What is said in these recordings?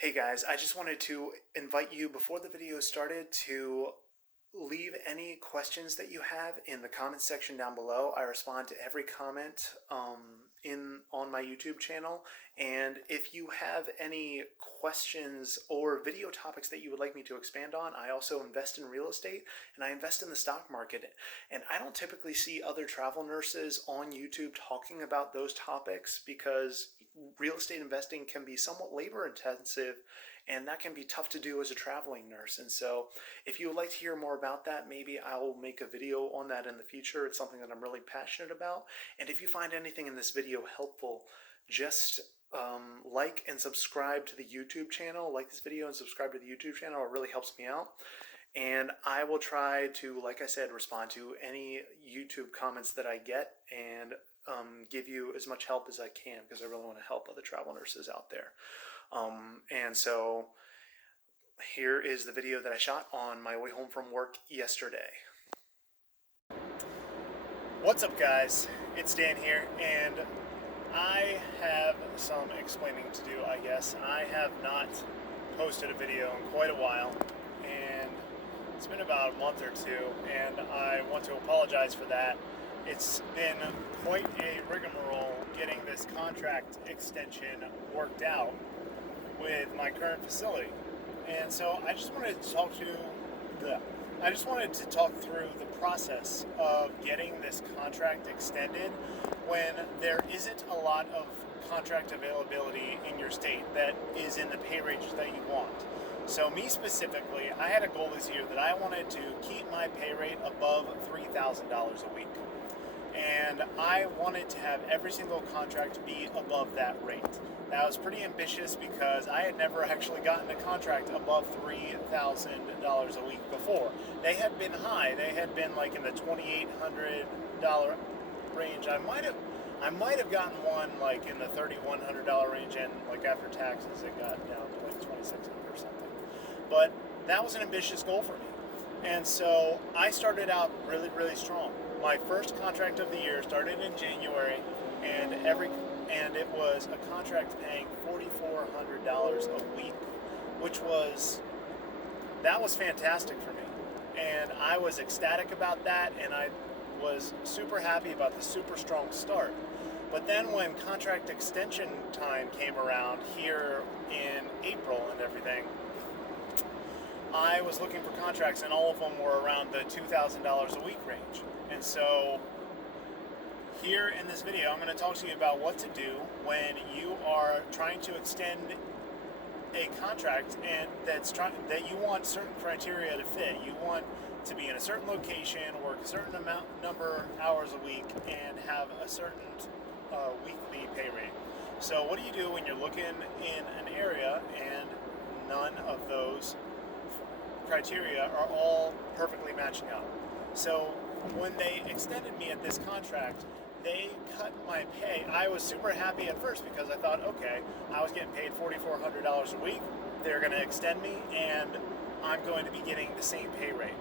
Hey guys, I just wanted to invite you before the video started to leave any questions that you have in the comment section down below. I respond to every comment on my YouTube channel, and if you have any questions or video topics that you would like me to expand on, I also invest in real estate and I invest in the stock market. And I don't typically see other travel nurses on YouTube talking about those topics because real estate investing can be somewhat labor intensive, and that can be tough to do as a traveling nurse. And so if you would like to hear more about that, maybe I'll make a video on that in the future. It's something that I'm really passionate about. And if you find anything in this video helpful, just like and subscribe to the YouTube channel. Like this video and subscribe to the YouTube channel. It really helps me out. And I will try to, like I said, respond to any YouTube comments that I get and give you as much help as I can, because I really want to help other travel nurses out there. And so here is the video that I shot on my way home from work yesterday. What's up, guys? It's Dan here, and I have some explaining to do, I guess. I have not posted a video in quite a while, and it's been about a month or two, and I want to apologize for that. It's been quite a rigmarole getting this contract extension worked out with my current facility. And so I just wanted to talk through the process of getting this contract extended when there isn't a lot of contract availability in your state that is in the pay range that you want. So me specifically, I had a goal this year that I wanted to keep my pay rate above $3,000 a week. And I wanted to have every single contract be above that rate. That was pretty ambitious because I had never actually gotten a contract above $3,000 a week before. They had been high. They had been like in the $2,800 range. I might have gotten one like in the $3,100 range, and like after taxes it got down to like $2,600 or something. But that was an ambitious goal for me. And so I started out really, really strong. My first contract of the year started in January, and it was a contract paying $4,400 a week, that was fantastic for me. And I was ecstatic about that, and I was super happy about the super strong start. But then when contract extension time came around here in April and everything, I was looking for contracts, and all of them were around the $2,000 a week range. And so here in this video, I'm going to talk to you about what to do when you are trying to extend a contract and that you want certain criteria to fit. You want to be in a certain location, work a certain number of hours a week, and have a certain weekly pay rate. So what do you do when you're looking in an area and none of those criteria are all perfectly matching up? So when they extended me at this contract, they cut my pay. I was super happy at first because I thought, okay, I was getting paid $4,400 a week. They're going to extend me, and I'm going to be getting the same pay rate.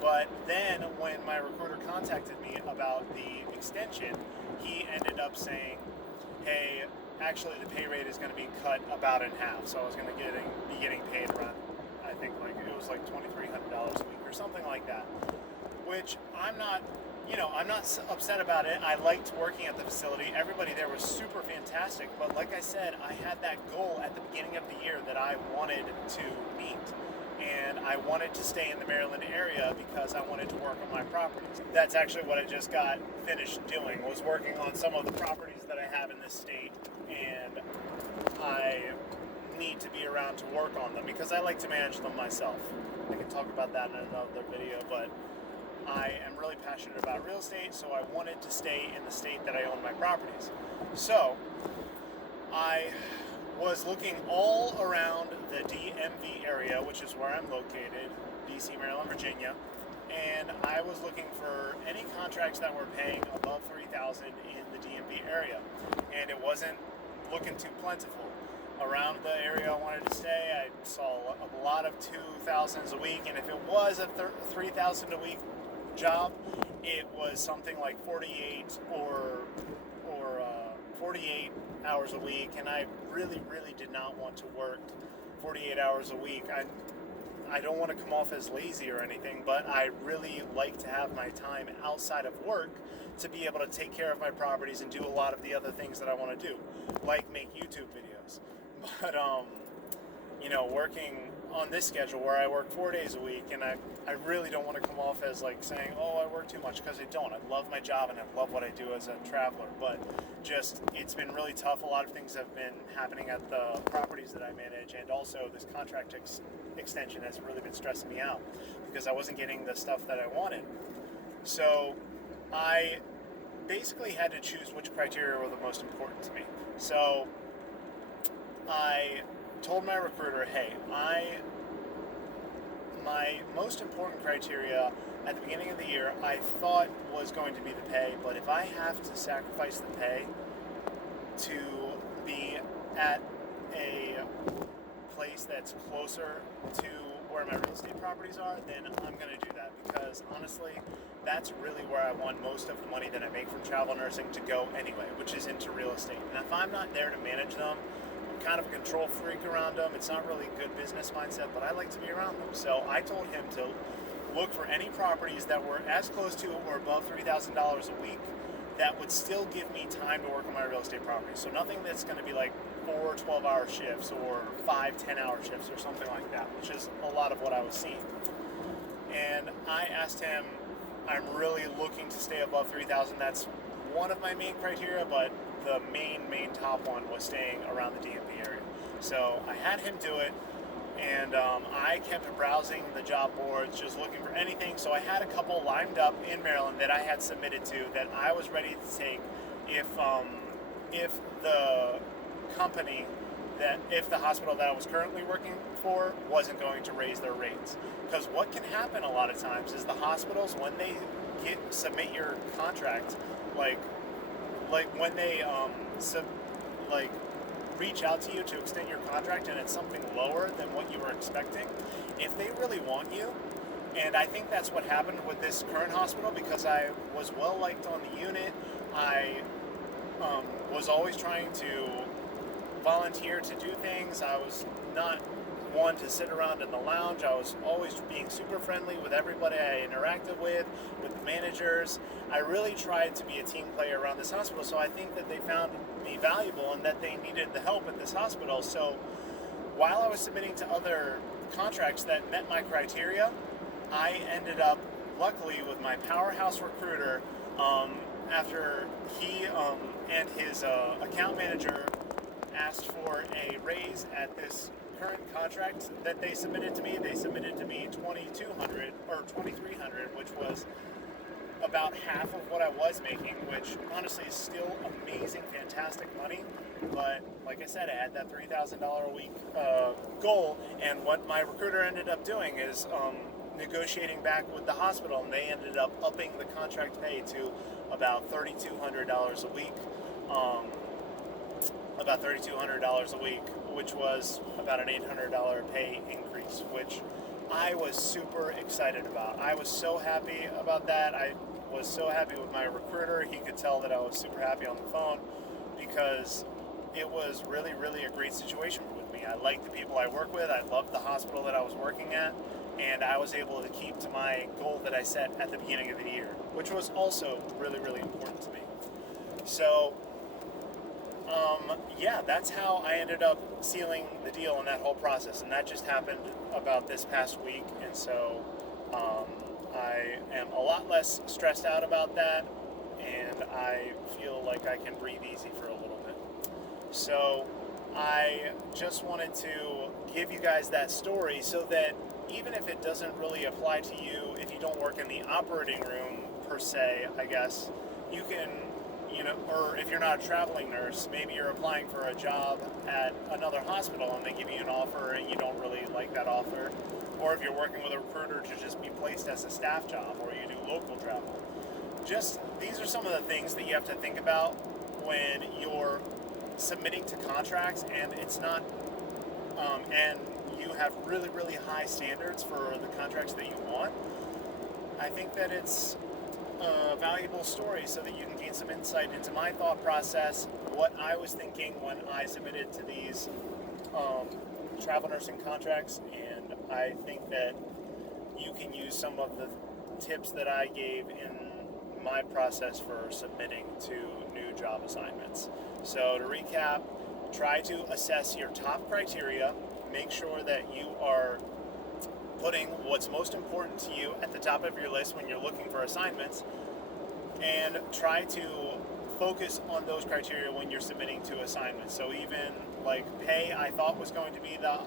But then when my recruiter contacted me about the extension, he ended up saying, hey, actually the pay rate is going to be cut about in half. So I was going to be getting paid around, I think it was like $2,300 a week or something like that. Which I'm not upset about it. I liked working at the facility. Everybody there was super fantastic. But like I said, I had that goal at the beginning of the year that I wanted to meet. And I wanted to stay in the Maryland area because I wanted to work on my properties. That's actually what I just got finished doing, was working on some of the properties that I have in this state. And I need to be around to work on them because I like to manage them myself. I can talk about that in another video, but I am really passionate about real estate, so I wanted to stay in the state that I own my properties. So I was looking all around the DMV area, which is where I'm located, DC, Maryland, Virginia, and I was looking for any contracts that were paying above $3,000 in the DMV area, and it wasn't looking too plentiful. Around the area I wanted to stay, I saw a lot of 2,000s a week, and if it was a 3,000 a week job, it was something like 48 or 48 hours a week, and I really did not want to work 48 hours a week. I don't want to come off as lazy or anything, but I really like to have my time outside of work to be able to take care of my properties and do a lot of the other things that I want to do, like make YouTube videos. But working on this schedule where I work 4 days a week, and I really don't want to come off as like saying, oh, I work too much, because I don't. I love my job and I love what I do as a traveler, but just it's been really tough. A lot of things have been happening at the properties that I manage, and also this contract extension has really been stressing me out because I wasn't getting the stuff that I wanted. So I basically had to choose which criteria were the most important to me. So I told my recruiter, hey, my most important criteria at the beginning of the year I thought was going to be the pay, but if I have to sacrifice the pay to be at a place that's closer to where my real estate properties are, then I'm going to do that, because honestly, that's really where I want most of the money that I make from travel nursing to go anyway, which is into real estate. And if I'm not there to manage them, I'm kind of a control freak around them. It's not really good business mindset, but I like to be around them. So I told him to look for any properties that were as close to or above $3,000 a week that would still give me time to work on my real estate properties. So nothing that's going to be like 4 12-hour shifts or 5 10-hour shifts or something like that, which is a lot of what I was seeing. And I asked him, I'm really looking to stay above 3,000. That's one of my main criteria, but the main top one was staying around the DMV area. So I had him do it, and I kept browsing the job boards, just looking for anything. So I had a couple lined up in Maryland that I had submitted to that I was ready to take if the company if the hospital that I was currently working for wasn't going to raise their rates. Because what can happen a lot of times is the hospitals, when they submit your contract, like when they reach out to you to extend your contract and it's something lower than what you were expecting, if they really want you, and I think that's what happened with this current hospital, because I was well liked on the unit. I was always trying to volunteer to do things. I was not one to sit around in the lounge. I was always being super friendly with everybody I interacted with the managers. I really tried to be a team player around this hospital, so I think that they found me valuable and that they needed the help at this hospital. So while I was submitting to other contracts that met my criteria, I ended up, luckily, with my powerhouse recruiter, after he and his account manager asked for a raise at this current contract that they submitted to me. They submitted to me $2,200 or $2,300, which was about half of what I was making, which honestly is still amazing, fantastic money. But like I said, I had that $3,000 a week goal, and what my recruiter ended up doing is negotiating back with the hospital, and they ended up upping the contract pay to about $3,200 a week. About $3,200 a week, which was about an $800 pay increase, which I was super excited about. I was so happy about that. I was so happy with my recruiter. He could tell that I was super happy on the phone, because it was really, really a great situation with me. I liked the people I work with. I loved the hospital that I was working at, and I was able to keep to my goal that I set at the beginning of the year, which was also really, really important to me. So that's how I ended up sealing the deal in that whole process, and that just happened about this past week, and so I am a lot less stressed out about that, and I feel like I can breathe easy for a little bit. So I just wanted to give you guys that story so that even if it doesn't really apply to you, if you don't work in the operating room per se, I guess, you can, or if you're not a traveling nurse, maybe you're applying for a job at another hospital and they give you an offer and you don't really like that offer, or if you're working with a recruiter to just be placed as a staff job, or you do local travel. Just, these are some of the things that you have to think about when you're submitting to contracts, and it's not, and you have really, really high standards for the contracts that you want. I think that it's a valuable story so that you can gain some insight into my thought process, what I was thinking when I submitted to these travel nursing contracts, and I think that you can use some of the tips that I gave in my process for submitting to new job assignments. So to recap, try to assess your top criteria, make sure that you are putting what's most important to you at the top of your list when you're looking for assignments, and try to focus on those criteria when you're submitting to assignments. So even like pay, I thought was going to be the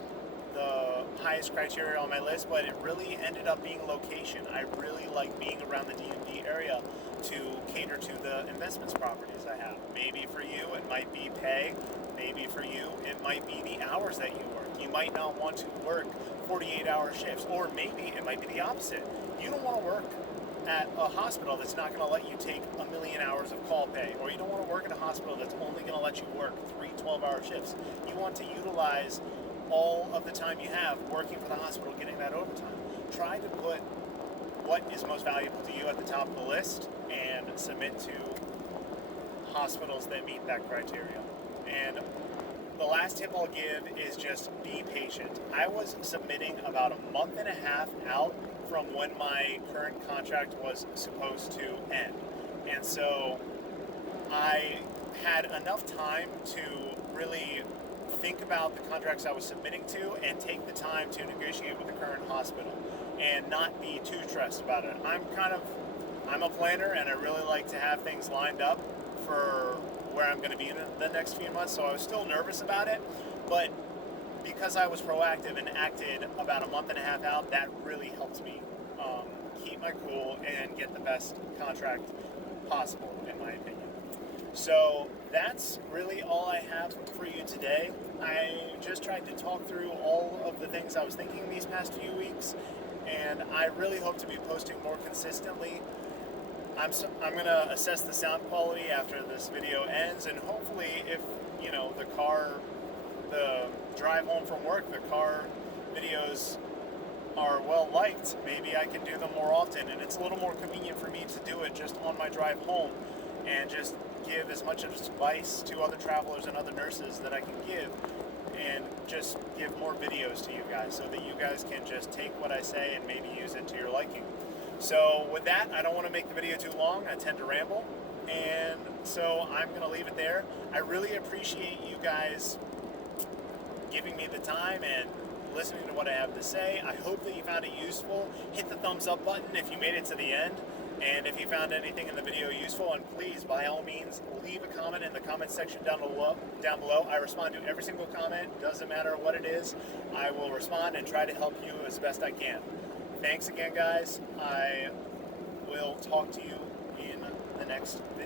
highest criteria on my list, but it really ended up being location. I really like being around the DMV area to cater to the investments properties I have. Maybe for you it might be pay, maybe for you it might be the hours that you work. You might not want to work 48-hour shifts, or maybe it might be the opposite. You don't want to work at a hospital that's not going to let you take 1,000,000 hours of call pay, or you don't want to work at a hospital that's only going to let you work 3 12-hour shifts. You want to utilize all of the time you have working for the hospital, getting that overtime. Try to put what is most valuable to you at the top of the list and submit to hospitals that meet that criteria. And the last tip I'll give is just be patient. I was submitting about a month and a half out from when my current contract was supposed to end. And so I had enough time to really think about the contracts I was submitting to and take the time to negotiate with the current hospital and not be too stressed about it. I'm a planner, and I really like to have things lined up for where I'm going to be in the next few months, so I was still nervous about it, but because I was proactive and acted about a month and a half out, that really helped me keep my cool and get the best contract possible, in my opinion. So that's really all I have for you today. I just tried to talk through all of the things I was thinking these past few weeks, and I really hope to be posting more consistently. I'm going to assess the sound quality after this video ends, and hopefully if, the drive home from work, the car videos are well liked, maybe I can do them more often, and it's a little more convenient for me to do it just on my drive home and just give as much advice to other travelers and other nurses that I can give, and just give more videos to you guys so that you guys can just take what I say and maybe use it to your liking. So with that, I don't want to make the video too long. I tend to ramble, and so I'm going to leave it there. I really appreciate you guys giving me the time and listening to what I have to say. I hope that you found it useful. Hit the thumbs up button if you made it to the end, and if you found anything in the video useful, and please, by all means, leave a comment in the comment section down below. I respond to every single comment. Doesn't matter what it is. I will respond and try to help you as best I can. Thanks again, guys. I will talk to you in the next video.